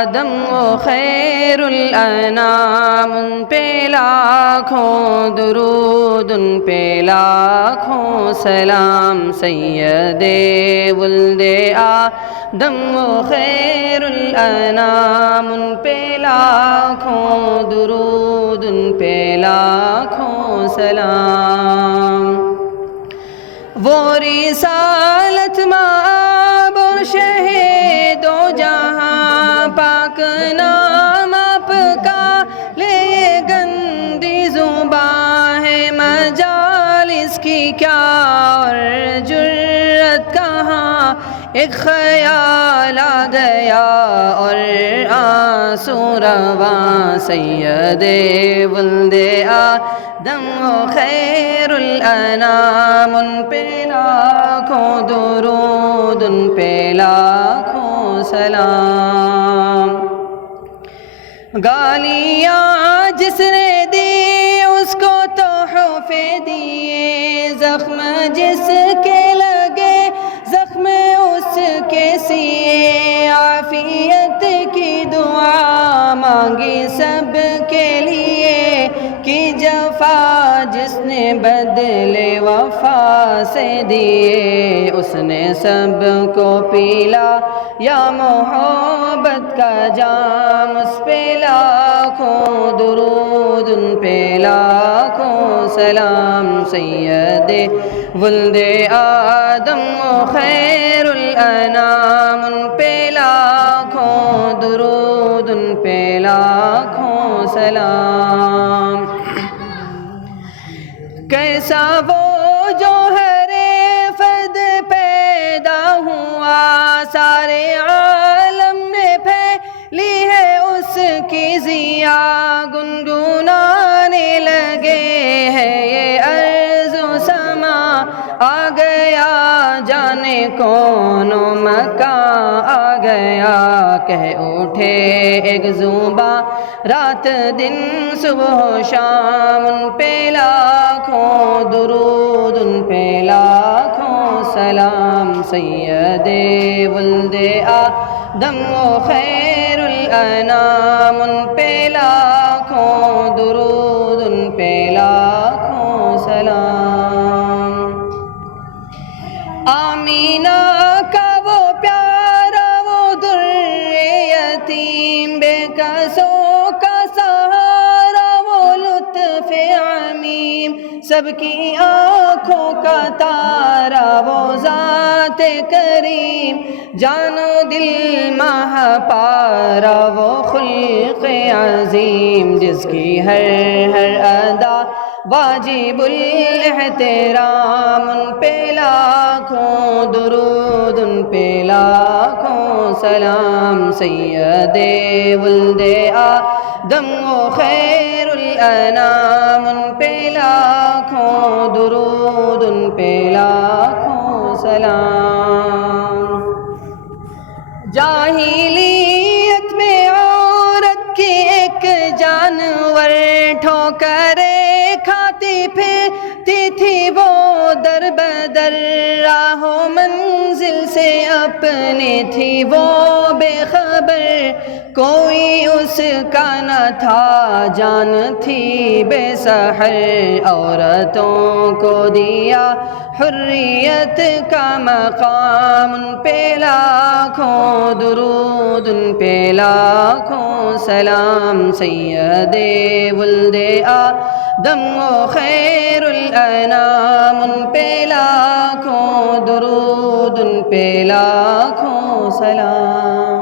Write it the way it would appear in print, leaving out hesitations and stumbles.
آدم و خیر الانام، ان پہ لاکھوں درود، ان پہ لاکھوں سلام۔ سید ولد آدم و خیر الانام، ان پہ لاکھوں درود، ان پہ لاکھوں سلام۔ وہ رسالت مآب اور شہید و جہاں، پاک نام آپ کا لے گندی زباں ہے، مجالس کی کیا اور جرت کہاں، ایک خیال آ گیا اور آنسو رواں۔ سید ولد آدم و خیر الانام، ان پہ لاکھوں درود، ان پہ لاکھوں سلام۔ گالیاں جس نے دی اس کو تحفے دیے، زخم جس کے لگے زخم اس کے سیے، عافیت کی دعا مانگی سب کے لیے، کی جفا جس نے بدلے وفا سے دیے، اس نے سب کو پیلا یا محبت کا جام، اس پہ لاکھوں درود، ان پہ لاکھوں سلام۔ سید ولد آدم و خیر الانام، ان پہ لاکھوں درود، ان پہ لاکھوں سلام۔ کیسا وہ جوہر فرد پیدا ہوا، سارے عالم میں پھیلی ہے اس کی ضیا، گنگنانے لگے ہیں یہ ارض و سما، آ گیا جانے کون و مکاں، آ گیا کہہ اٹھے ایک زباں، رات دن صبح و شام، ان پہ لاکھوں درود، ان پہ لاکھوں سلام۔ سید ولد آدم و خیر الانام، ان پہ لاکھوں درود، ان پہ لاکھوں سلام۔ آمینہ کا وہ پیارا وہ در یتیم، بے کسوں کا سہارا وہ لطف عمیم، سب کی آنکھوں کا تارا وہ ذات کریم، جان و دل ماہ پارا وہ خلق عظیم، جس کی ہر ادا واجب الاحترام، ان پہ لاکھوں درود، ان پہ لاکھوں سلام۔ سید ولد آدم و خیر الانام، ان پہ لاکھوں درود، ان پہ لاکھوں سلام۔ جاہلیت میں عورت کی ایک جانور ٹھوکریں کھاتی پھرتی تھی وہ در بدر، راہ و منزل سے اپنے تھی وہ بے خبر، کوئی اس کا نہ تھا جان تھی بے سحر، عورتوں کو دیا حریت کا مقام، ان پہ لاکھوں درود، ان پہ لاکھوں سلام۔ سید ولد آدم و خیر الانام، ان پہ لاکھوں درود، ان پہ لاکھوں سلام۔